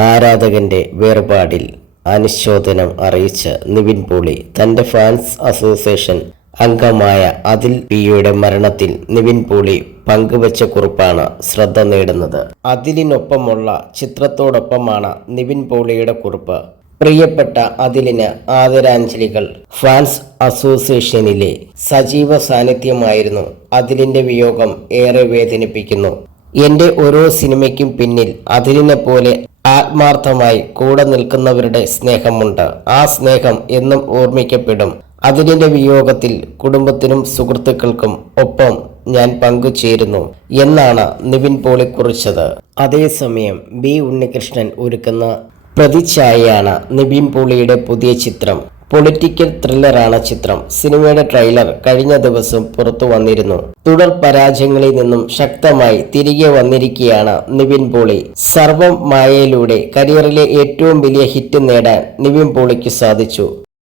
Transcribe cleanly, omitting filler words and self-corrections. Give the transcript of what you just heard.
ആരാധകന്റെ വേർപാടിൽ അനുശോചനം അറിയിച്ച് നിവിൻ പോളി. തന്റെ ഫാൻസ് അസോസിയേഷൻ അംഗമായ അതിൽ പിയുടെ മരണത്തിൽ നിവിൻ പോളി പങ്കുവച്ച കുറിപ്പാണ് ശ്രദ്ധ നേടുന്നത്. അതിലിനൊപ്പമുള്ള ചിത്രത്തോടൊപ്പമാണ് നിവിൻ പോളിയുടെ കുറിപ്പ്. പ്രിയപ്പെട്ട അതിലിന് ആദരാഞ്ജലികൾ. ഫാൻസ് അസോസിയേഷനിലെ സജീവ സാന്നിധ്യമായിരുന്നു അതിലിന്റെ വിയോഗം ഏറെ വേദനിപ്പിക്കുന്നു. എന്റെ ഓരോ സിനിമയ്ക്കും പിന്നിൽ അതിലിനെ പോലെ ആത്മാർത്ഥമായി കൂടെ നിൽക്കുന്നവരുടെ സ്നേഹമുണ്ട്. ആ സ്നേഹം എന്നും ഓർമ്മിക്കപ്പെടും. അതിലിന്റെ വിയോഗത്തിൽ കുടുംബത്തിനും സുഹൃത്തുക്കൾക്കും ഒപ്പം ഞാൻ പങ്കുചേരുന്നു എന്നാണ് നിവിൻ പോളി കുറിച്ചത്. അതേസമയം ബി ഉണ്ണികൃഷ്ണൻ ഒരുക്കുന്ന പ്രതിച്ഛായയാണ് നിവിൻ പോളിയുടെ പുതിയ ചിത്രം. പൊളിറ്റിക്കൽ ത്രില്ലറാണ് ചിത്രം. സിനിമയുടെ ട്രെയിലർ കഴിഞ്ഞ ദിവസം പുറത്തു വന്നിരുന്നു. തുടർ പരാജയങ്ങളിൽ നിന്നും ശക്തമായി തിരികെ വന്നിരിക്കുകയാണ് നിവിൻ പോളി. സർവം മായയിലൂടെ കരിയറിലെ ഏറ്റവും വലിയ ഹിറ്റ് നേടാൻ നിവിൻ പോളിക്ക് സാധിച്ചു.